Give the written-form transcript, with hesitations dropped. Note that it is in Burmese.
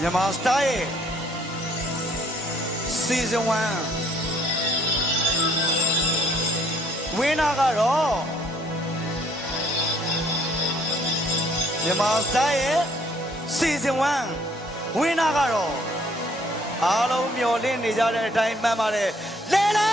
မြန်မာစတားရဲ့ season 1 winner ကတော့မြန်မာစတားရဲ့ season 1 winner ကတော့အားလုံးမျှော်လင့်နေကြတဲ့အတိုင်းမှန်ပါတယ်လေလံ